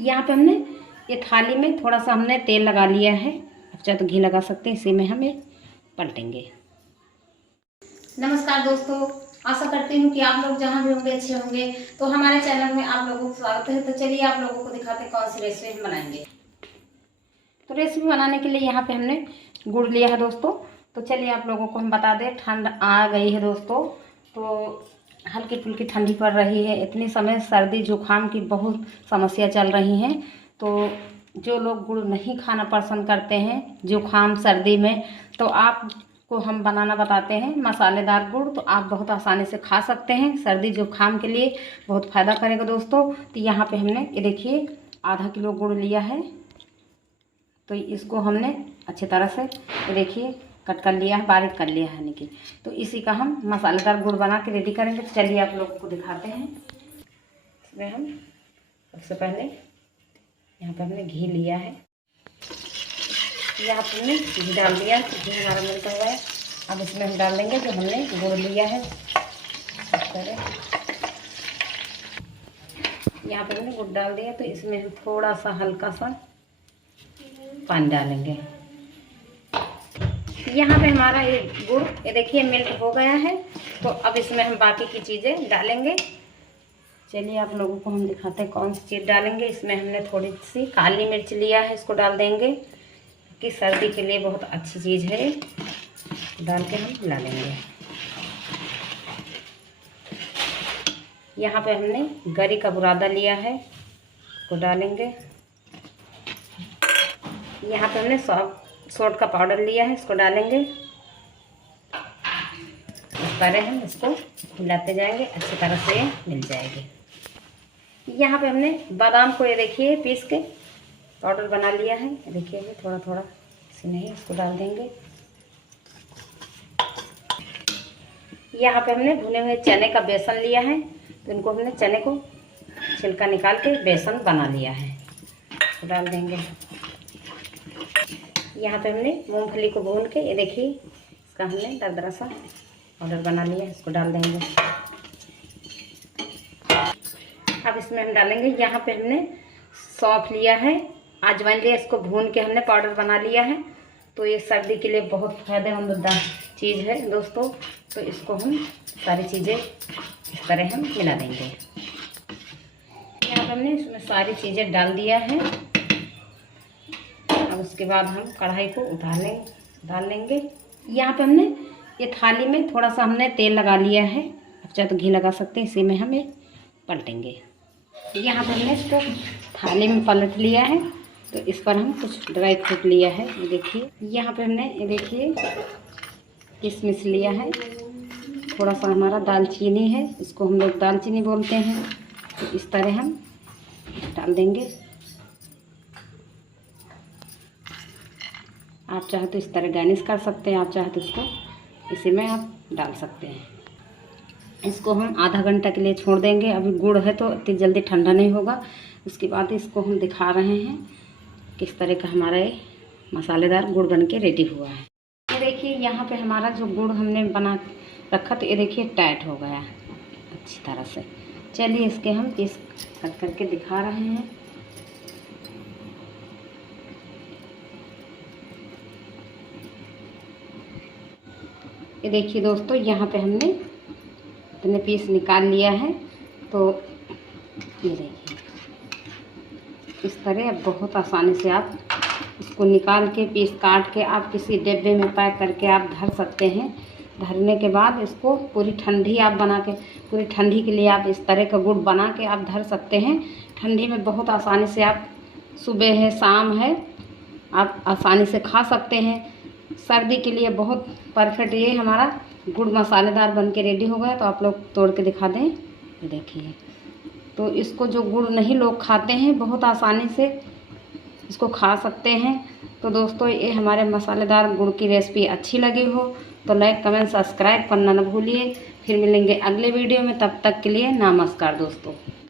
यहाँ पे हमने ये थाली में थोड़ा सा हमने तेल लगा लिया है, आप चाहे तो घी लगा सकते हैं। इसी में हम ये पलटेंगे। नमस्कार दोस्तों, आशा करती हूँ कि आप लोग जहाँ भी होंगे अच्छे होंगे। तो हमारे चैनल में आप लोगों को स्वागत है। तो चलिए आप लोगों को दिखाते हैं कौन सी रेसिपी हम बनाएंगे। तो रेसिपी बनाने के लिए यहाँ पे हमने गुड़ लिया है दोस्तों। तो चलिए आप लोगों को हम बता दें, ठंड आ गई है दोस्तों, तो हल्की फुल्की ठंडी पड़ रही है। इतने समय सर्दी जुकाम की बहुत समस्या चल रही हैं। तो जो लोग गुड़ नहीं खाना पसंद करते हैं जुकाम सर्दी में, तो आपको हम बनाना बताते हैं मसालेदार गुड़। तो आप बहुत आसानी से खा सकते हैं, सर्दी जुकाम के लिए बहुत फ़ायदा करेगा दोस्तों। तो यहाँ पे हमने ये देखिए आधा किलो गुड़ लिया है। तो इसको हमने अच्छी तरह से ये देखिए कट कर लिया है, बारीक कर लिया है यानी कि। तो इसी का हम मसालेदार गुड़ बना के रेडी करेंगे। तो चलिए आप लोगों को दिखाते हैं। इसमें हम सबसे पहले यहाँ पर हमने घी लिया है, यहाँ पर हमने घी डाल दिया। घी हमारा मिलता हुआ है। अब इसमें हम डाल देंगे जो हमने गुड़ लिया है। यहाँ पर हमने गुड़ डाल दिया। तो इसमें हम थोड़ा सा हल्का सा पानी डालेंगे। यहाँ पे हमारा ये गुड़ ये देखिए मेल्ट हो गया है। तो अब इसमें हम बाकी की चीज़ें डालेंगे। चलिए आप लोगों को हम दिखाते हैं कौन सी चीज़ डालेंगे। इसमें हमने थोड़ी सी काली मिर्च लिया है, इसको डाल देंगे कि सर्दी के लिए बहुत अच्छी चीज़ है। डाल के हम मिला लेंगे। यहाँ पे हमने गरी का बुरादा लिया है, इसको डालेंगे। यहाँ पे हमने सोट का पाउडर लिया है, इसको डालेंगे। इस तरह हम इसको मिलाते जाएंगे, अच्छी तरह से ये मिल जाएगी। यहाँ पे हमने बादाम को ये देखिए पीस के पाउडर बना लिया है। देखिए ये थोड़ा थोड़ा इसे नहीं, इसको डाल देंगे। यहाँ पे हमने भुने हुए चने का बेसन लिया है। तो इनको हमने चने को छिलका निकाल के बेसन बना लिया है, इसको डाल देंगे। यहाँ पे हमने मूंगफली को भून के ये देखिए इसका हमने दरदरा सा पाउडर बना लिया है, इसको डाल देंगे। अब इसमें हम डालेंगे, यहाँ पे हमने सौंफ लिया है, अजवाइन लिया, इसको भून के हमने पाउडर बना लिया है। तो ये सर्दी के लिए बहुत फायदेमंद चीज़ है दोस्तों। तो इसको हम सारी चीज़ें इस तरह हम मिला देंगे। यहाँ पे हमने इसमें सारी चीज़ें डाल दिया है। अब उसके बाद हम कढ़ाई को डाल लेंगे। यहाँ पे हमने ये थाली में थोड़ा सा हमने तेल लगा लिया है, आप चाहे तो घी लगा सकते हैं। इसी में हम ये पलटेंगे। यहाँ पे हमने इसको थाली में पलट लिया है। तो इस पर हम कुछ ड्राई फ्रूट लिया है, ये देखिए। यहाँ पे हमने ये देखिए किशमिश लिया है, थोड़ा सा हमारा दालचीनी है, इसको हम लोग दालचीनी बोलते हैं। तो इस तरह हम डाल देंगे। आप चाहे तो इस तरह गार्निश कर सकते हैं, आप चाहे तो इसको इसी में आप डाल सकते हैं। इसको हम आधा घंटा के लिए छोड़ देंगे। अभी गुड़ है तो इतनी जल्दी ठंडा नहीं होगा। उसके बाद इसको हम दिखा रहे हैं किस तरह का हमारा ये मसालेदार गुड़ बन के रेडी हुआ है। ये देखिए यहाँ पे हमारा जो गुड़ हमने बना रखा, तो ये देखिए टाइट हो गया अच्छी तरह से। चलिए इसके हम पीस कट करके दिखा रहे हैं। ये देखिए दोस्तों, यहाँ पे हमने इतने पीस निकाल लिया है। तो ये देखिए इस तरह बहुत आसानी से आप इसको निकाल के पीस काट के आप किसी डिब्बे में पैक करके आप धर सकते हैं। धरने के बाद इसको पूरी ठंडी आप बना के, पूरी ठंडी के लिए आप इस तरह का गुड़ बना के आप धर सकते हैं। ठंडी में बहुत आसानी से आप सुबह है शाम है आप आसानी से खा सकते हैं। सर्दी के लिए बहुत परफेक्ट ये हमारा गुड़ मसालेदार बन के रेडी हो गया। तो आप लोग तोड़ के दिखा दें, ये देखिए। तो इसको जो गुड़ नहीं लोग खाते हैं बहुत आसानी से इसको खा सकते हैं। तो दोस्तों ये हमारे मसालेदार गुड़ की रेसिपी अच्छी लगी हो तो लाइक कमेंट सब्सक्राइब करना न भूलिए। फिर मिलेंगे अगले वीडियो में, तब तक के लिए नमस्कार दोस्तों।